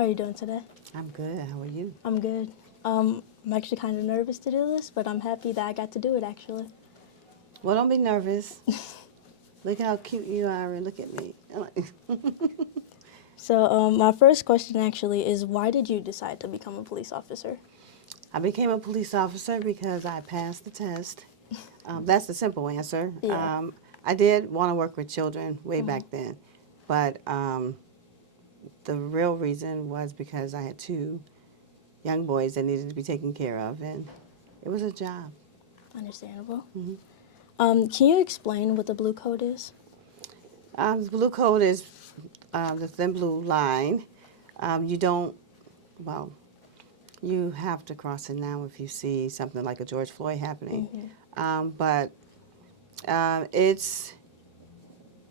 How are you doing today? I'm good. How are you? I'm good. I'm actually kind of nervous to do this, but I'm happy that I got to do it, actually. Well, don't be nervous. Look how cute you are and look at me. So, my first question actually is, why did you decide to become a police officer? I became a police officer because I passed the test. That's the simple answer. Yeah. I did want to work with children way back then, but the real reason was because I had two young boys that needed to be taken care of, and it was a job. Understandable. Mhm. Can you explain what the blue code is? The blue code is the thin blue line. You don't, well, you have to cross it now if you see something like a George Floyd happening. But it's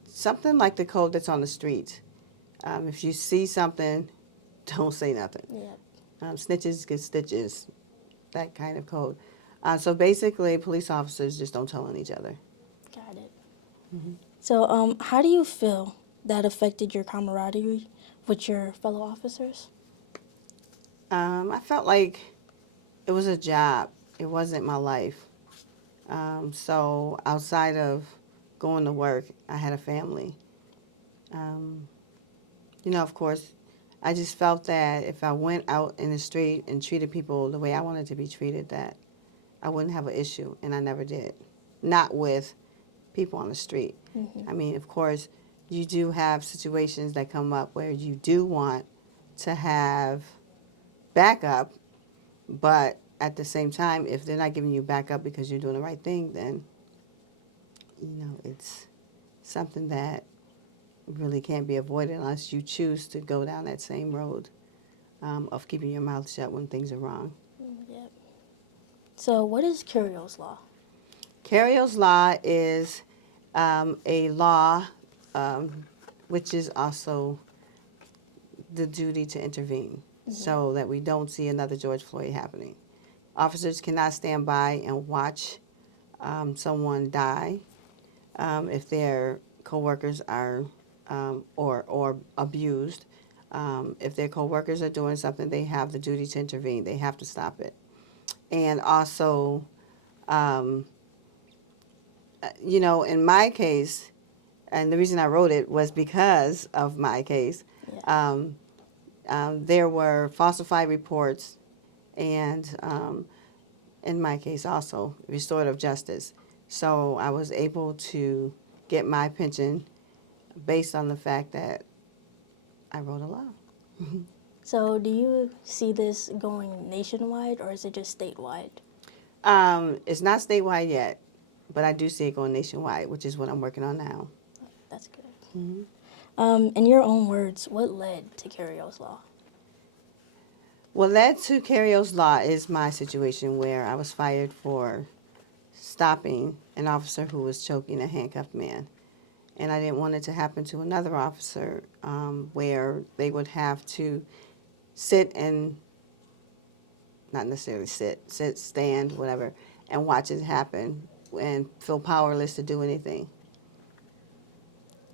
something like the code that's on the street. If you see something, don't say nothing. Yeah. Snitches get stitches, that kind of code. So basically, police officers just don't tell on each other. Got it. So, how do you feel that affected your camaraderie with your fellow officers? I felt like it was a job. It wasn't my life. So outside of going to work, I had a family. Of course, I just felt that if I went out in the street and treated people the way I wanted to be treated, that I wouldn't have an issue, and I never did. Not with people on the street. I mean, of course, you do have situations that come up where you do want to have backup, but at the same time, if they're not giving you backup because you're doing the right thing, then, it's something that really can't be avoided unless you choose to go down that same road of keeping your mouth shut when things are wrong. Yep. So, what is Cariol's law? Cariol's law is a law which is also the duty to intervene so that we don't see another George Floyd happening. Officers cannot stand by and watch someone die if their coworkers are or abused. If their coworkers are doing something, they have the duty to intervene. They have to stop it. And also, in my case, and the reason I wrote it was because of my case, there were falsified reports and, in my case also, restorative justice. So I was able to get my pension based on the fact that I wrote a law. So, do you see this going nationwide, or is it just statewide? It's not statewide yet, but I do see it going nationwide, which is what I'm working on now. That's good. In your own words, what led to Cariol's law? What led to Cariol's law is my situation where I was fired for stopping an officer who was choking a handcuffed man. And I didn't want it to happen to another officer where they would have to sit and, not necessarily sit, stand, whatever, and watch it happen and feel powerless to do anything.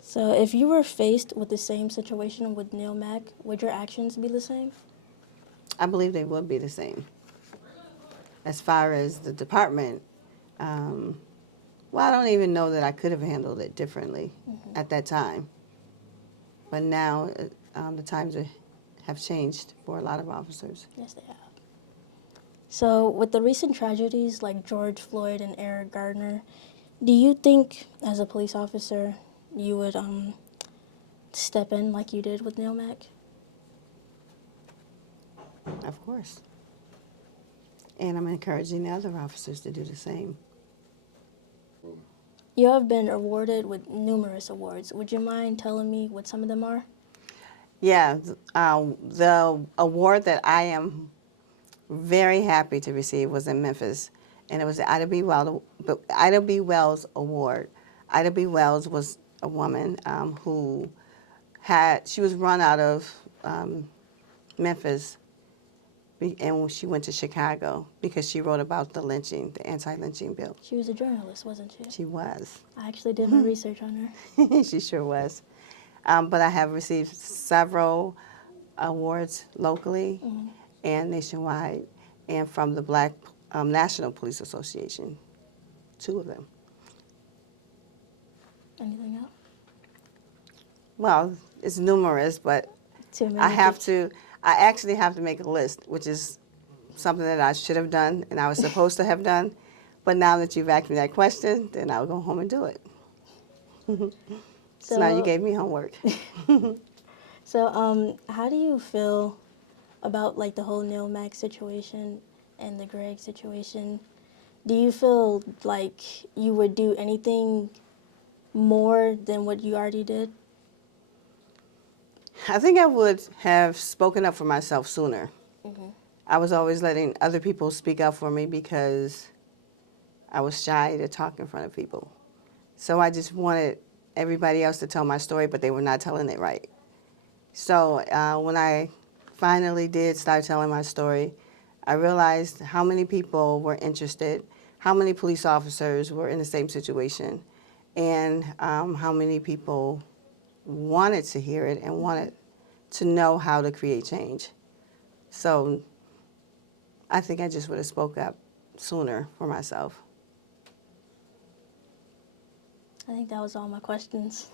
So, if you were faced with the same situation with Neil Mack, would your actions be the same? I believe they would be the same. As far as the department, I don't even know that I could have handled it differently at that time. But now the times have changed for a lot of officers. Yes, they have. So, with the recent tragedies like George Floyd and Eric Gardner, do you think, as a police officer, you would step in like you did with Neil Mack? Of course. And I'm encouraging the other officers to do the same. You have been awarded with numerous awards. Would you mind telling me what some of them are? Yeah, the award that I am very happy to receive was in Memphis, and it was the Ida B. Wells Award. Ida B. Wells was a woman who she was run out of Memphis, and she went to Chicago because she wrote about the lynching, the anti-lynching bill. She was a journalist, wasn't she? She was. I actually did my research on her. She sure was. But I have received several awards locally and nationwide, and from the Black National Police Association, 2 of them. Anything else? Well, it's numerous, but Too many. I actually have to make a list, which is something that I should have done and I was supposed to have done. But now that you've asked me that question, then I'll go home and do it. So now you gave me homework. So, how do you feel about like the whole Neil Mack situation and the Greg situation? Do you feel like you would do anything more than what you already did? I think I would have spoken up for myself sooner. I was always letting other people speak up for me because I was shy to talk in front of people. So I just wanted everybody else to tell my story, but they were not telling it right. So when I finally did start telling my story, I realized how many people were interested, how many police officers were in the same situation, and how many people wanted to hear it and wanted to know how to create change. So I think I just would have spoke up sooner for myself. I think that was all my questions.